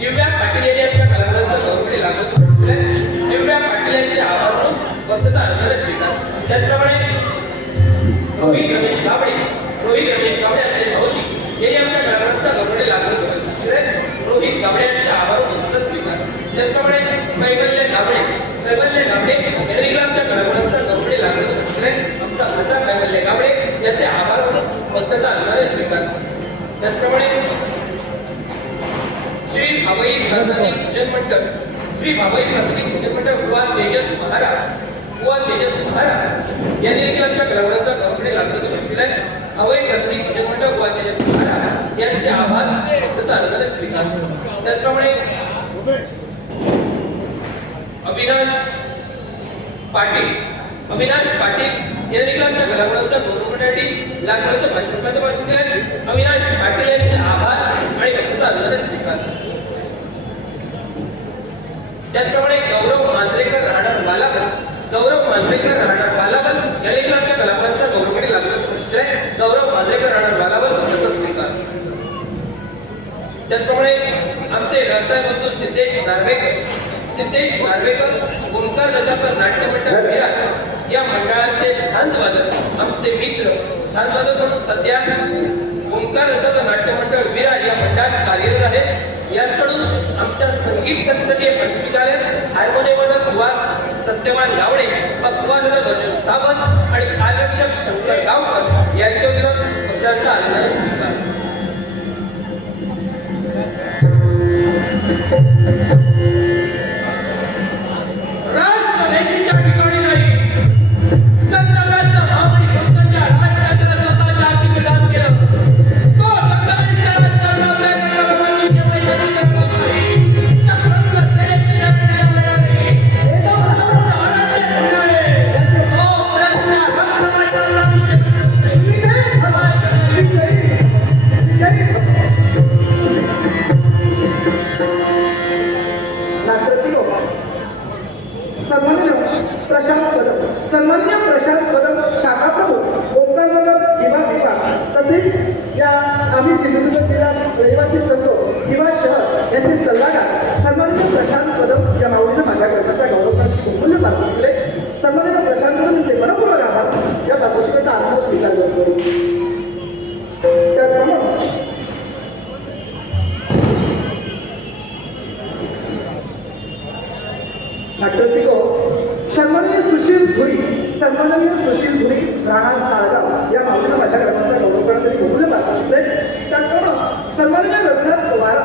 दिव्या पाटील यांच्या कलाकारांचा गौरवकडे लागत दिव्या पाटील यांचे आभार म्हणून वर्षाचा आनंद स्वीकार. त्याचप्रमाणे रोहित रमेश गावडे यांचे भाऊजी हे आमच्या कलाकारांचा गौरवकडे लागत रोहित गावडे यांचे आभार वर्षाचा स्वीकार. त्याचप्रमाणे कैवल्य गावडे यांनी आमच्या कलाकारांचा गौरवकडे लागत आमचा भाचा कैवल्य गावडे याचे आभार म्हणून वर्षाचा आनंद स्वीकार. त्याचप्रमाणे श्री भावई प्रसादी पूजन मंडळ भगवान तेजस महाराज यांनी देखील आमच्या कलाकारांचा गौरवकडे लागत बसलेला आहे. भावई प्रसादी पूजन मंडळ भगवान तेजस महाराज यांचे आभार वर्षाचा आनंद स्वीकार. त्याचप्रमाणे अविनाश पाटील यांनी देखील आमच्या कलाकारांचा गौरवण्यासाठी लाखोचं 500 रुपयाचं भाषण केलं आहे. अविनाश पाटील यांचे आभार आणि वर्षाचा आनंद स्वीकार. त्याचप्रमाणे गौरव मांजरेकर राहणार बालाबल यांनी देखील आमच्या कलाकारांचा गौरवकडे लागण्याचं भाषण आहे. गौरव मांजरेकर राहणार बालाबल वर्षाचा स्वीकार. त्याचप्रमाणे आमचे व्यवसाय बंधू सिद्धेश नार्वेकर ओंकार दशावतार नाट्य मंडळ विरार या मंडळाचे झांजवादक आमचे मित्र झांजवादक म्हणून सध्या ओंकार दशावतार नाट्य मंडळ विरार या मंडळात कार्यरत आहेत. याचकडून आमच्या संगीत संसदीय पंचशिकालय हार्मोनियमवादक उवास सत्यवान गावडे पक्वादक अर्जुन सावंत आणि तालरक्षक शंकर गावकर यांच्या वतीनं पक्षांचा आनंदाने स्वीकार. राष्ट्रदेशीच्या ठिकाणी जाईल कर्तव्याचा भाव आणि भक्तांच्या राज्याला स्वतःच्या हाती विधान केलं. तो सन्माननीय प्रशांत कदम शाखा प्रमुख ओंकारनगर विभाग तसेच या आम्ही सिंधुदुर्ग जिल्हा रहिवासी संघ किंवा शहर यांचे सल्लागार सन्माननीय प्रशांत कदम या माऊलीनं माझ्या कर्ताचा गौरव करण्यासाठी बहुमूल्य पाठवून दिले. सन्माननीय प्रशांत कदम यांचे मनपूर्वक आभार. या पारितोषिकाचा आनंद स्वीकार करतो. त्याचप्रमाणे सन्माननीय सुशील धुरी राहणार साळगाव या माऊलीनं माझ्या कर्ताचा गौरव करण्यासाठी बहुमूल्य पाठवून दिले. त्याचप्रमाणे सन्माननीय रघुनाथ पवार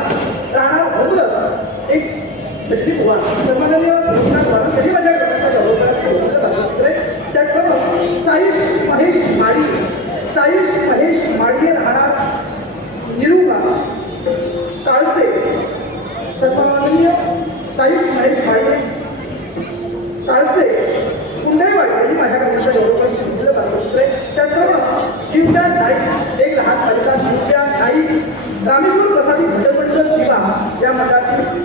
राहणार भोगलस एक भेटली पवार सन्माननीय रघुनाथ पवार यांनी माझ्या कर्ताचा गौरव करण्यासाठी बहुमूल्य पाठवून दिले. त्याचप्रमाणे साईश महेश माडी राहणार निरुपा काळसे सन्माननीय साईश महेश माडी काळसे कुंडाईवाडी यांनी माझ्या कर्ताचा गौरव करण्यासाठी बहुमूल्य पाठवून दिले. त्याचप्रमाणे दिव्या नाईक एक लहान बालिका दिव्या नाईक रामेश्वर प्रसादी भजन मंडळ विवाह या मंडळातील